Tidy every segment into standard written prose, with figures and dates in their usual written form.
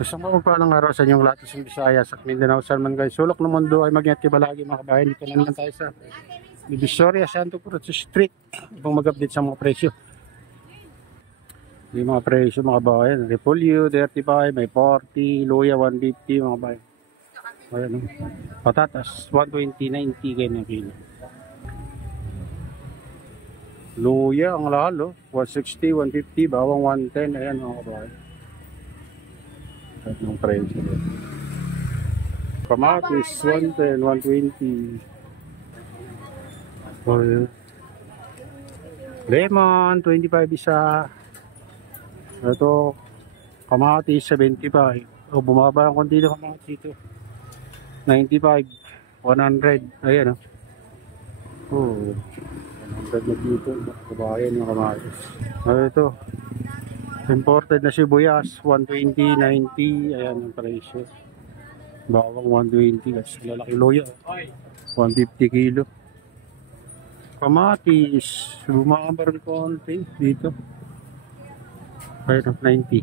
Gusto ko magpalang araw sa inyong lahat sa Visayas at Mindanao Salman guys. Sulok ng mundo ay mag-ingat kayo palagi mga kabayan. Dito naman tayo sa Divisoria, Santo Cruz Street. Upang mag-update sa mga presyo. Yung mga presyo mga kabayan. Repolyo, 35, may 40, Luya, 150 mga kabayan. Ayan, patatas, 120, 90 kayo ng kilo. Luya, ang lahal, 160, 150, bawang 110. Ayan mga kabayan. At ng presyo. Kamatis, 110, 120. Lemon, 25 isa. Ito, kamatis, 75. O, bumaba ang konti na kamatis ito. 95, 100. Ayan, oh. 100 na dito. Kabayan yung kamatis. Ito. Imported na sibuyas, 120, 90, ayan ang presyo. Bawang 120, guys. Lalaki loya, 150 kilo. Kamatis, bumakambar konti dito. Ayan, 90.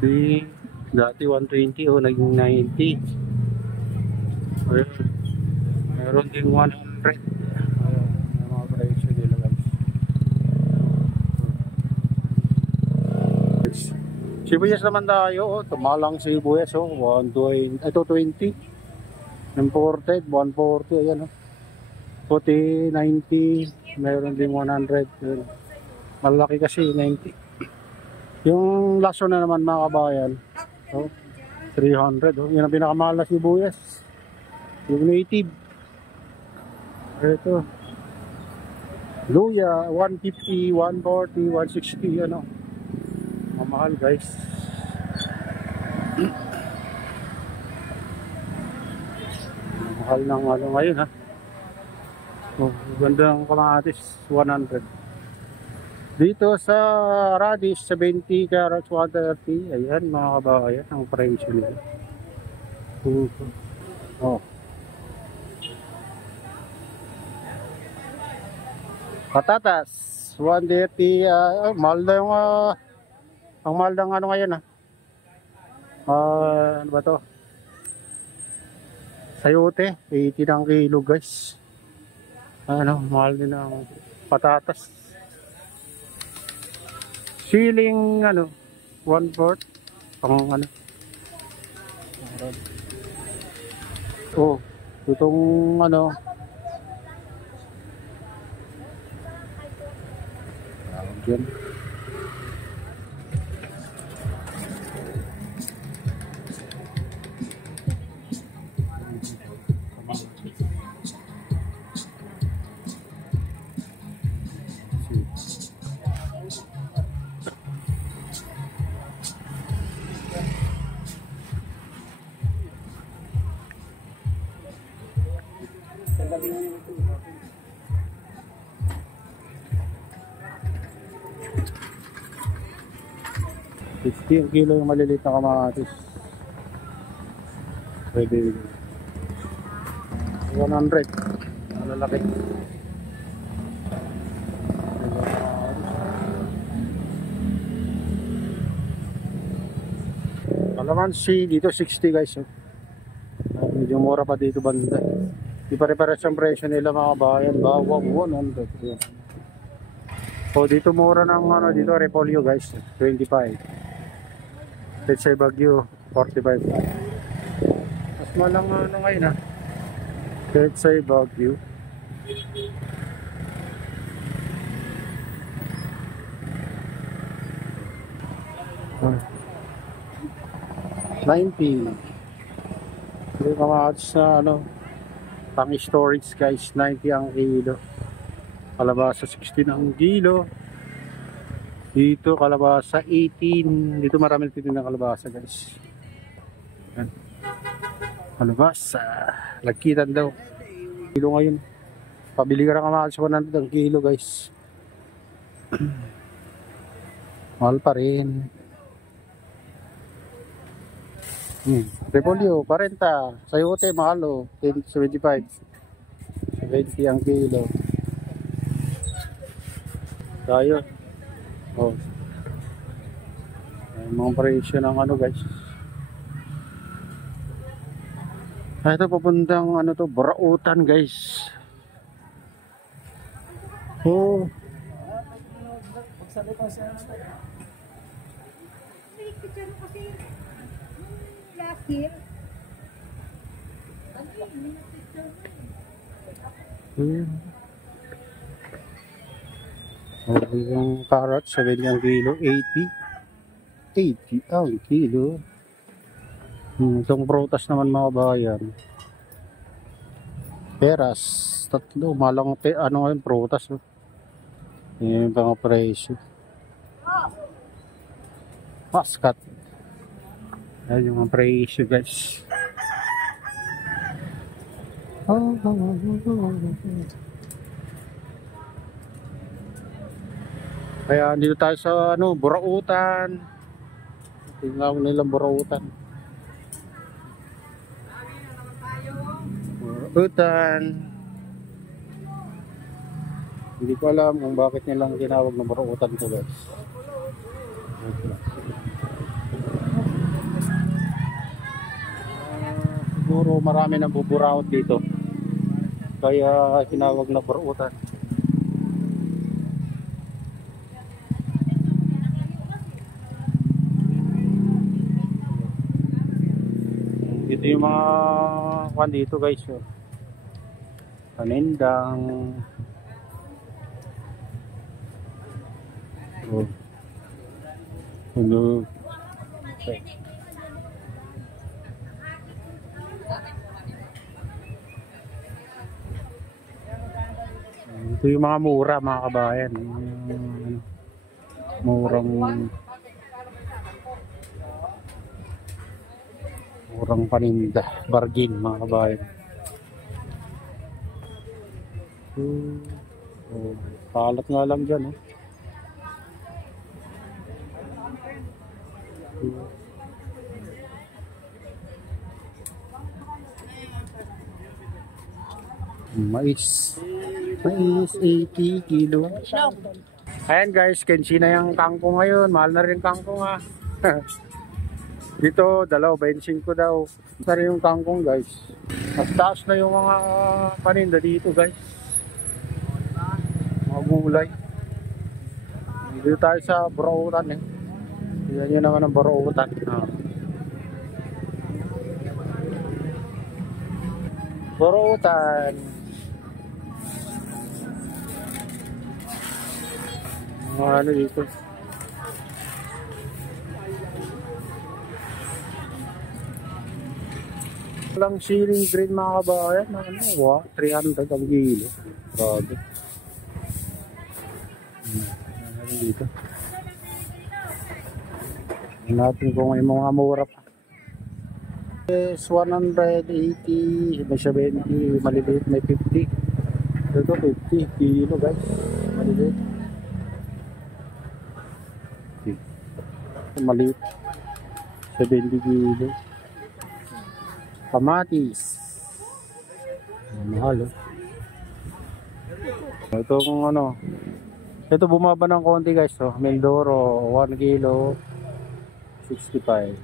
90, dati 120, o naging 90. Ayan, meron din 100. Ayan, yung mga presyo nila, guys. Sibuyas naman tayo, tumalang sibuyas, 120, ito 20, imported, 140, ayan, puti, 90, mayroon din 100, malaki kasi, 90. Yung laso na naman mga kabayan, 300, yun ang pinakamahal na sibuyas, yung native. Ito, luya, 150, 140, 160, ano. Mamahal guys. Mahal ng ano ngayon ha. Oh, ganda ng kamatis, 100. Dito sa radish 70 carrots 130. Ayan mga kabayan ang presyo nila. Oh. Patatas 130, mahal na yung ang mahal ng ano ngayon ano ba to? Sayote, 80 ng kilo guys. Ano, mahal din ng patatas. Siling ano, 1/4 pang ano. Oh, itong ano. Diyan. $50 ang kilo yung maliliit na kamatis. Pwede 100. Malalaki. Kalamansi dito 60 guys. Medyo mura pa dito banda. Di pare-pares ang presyo nila mga bayan. Bawang 100. So dito mura ng ano dito repolyo guys, 25. Let's say Bagyo 45. Mas malang ano ngayon let's say Bagyo 90. Yung kamatis na ano pang storage guys, 90 ang kilo. Kalabasa 16 ang kilo. Dito kalabasa 18. Dito marami titin ng kalabasa guys. Yan. Kalabasa lagkitan daw kilo ngayon. Pabili ka ng kamatis 100 ang kilo guys. Mahal pa rin. Repolyo 40. Sayote mahal 75. 70 ang kilo. Tayo. Oh. Mga presyo ng ano guys. Ito papuntang ano to, Burautan guys. Oh. Magsalita siya. Picture mo kasi last year. Okay, yung carrots, 70 ang kilo, 80. 80 ang kilo. Itong prutas naman mga bayan. Peras, 3, malang ano ngayon, prutas. Oh. Yan yung mga presyo. Paskat. Yan yung mga presyo guys. Kaya dito tayo sa ano, Burautan. Tingnan nilang Burautan. Burautan. Hindi ko alam kung bakit nilang tinawag na Burautan ko guys. Siguro marami nang buburaot dito. Kaya tinawag na Burautan. Ito yung mga kwan dito guys. Panindang. Oh. Hello. Okay. Ito yung mga mura mga kabayan. Murang paninda, bargain mga kabayan. Oh, palat nga lang dyan. Mais 80 kilo. Ayan guys, kensi na yung kangkong ngayon. Mahal na rin kangkong ha. Dito, 25 daw. Sa rin yung kangkong guys. Mas taas na yung mga paninda dito guys. Mga gulay. Dito tayo sa Burautan eh. Yan yun naman ang Burautan. Burautan. Mga ano dito. Lang ceiling green mga kabayan. Ano, 300 ang kilo. Grabe. Ano dito. Natin kung may mga mura pa. Yes, 180, may 70, maliliit may 50. Ito 50 kilo guys. Maliliit. Maliit. 70 kilo. Kamatis. Mahal oh. Ito kung ano. Ito bumaba ng konti guys oh. Mindoro 1 kilo 65.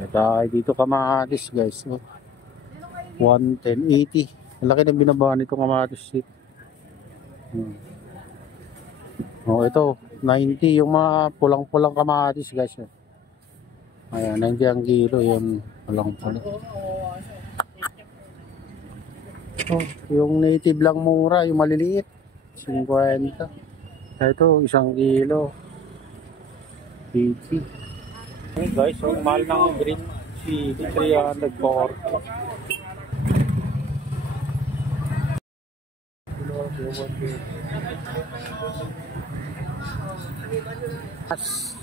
Ito dito kamatis guys oh. 110 80. Malaki ng binaba nito kamatis eh. Oh, ito 90 yung mga pulang-pulang kamatis guys oh. Ayan, 90 ang kilo yun. Pulang-pulang. Oh, yung native lang mura, yung maliliit 50. Ito, 1 kilo 80. Hey guys, so mahal ng green chili 340. As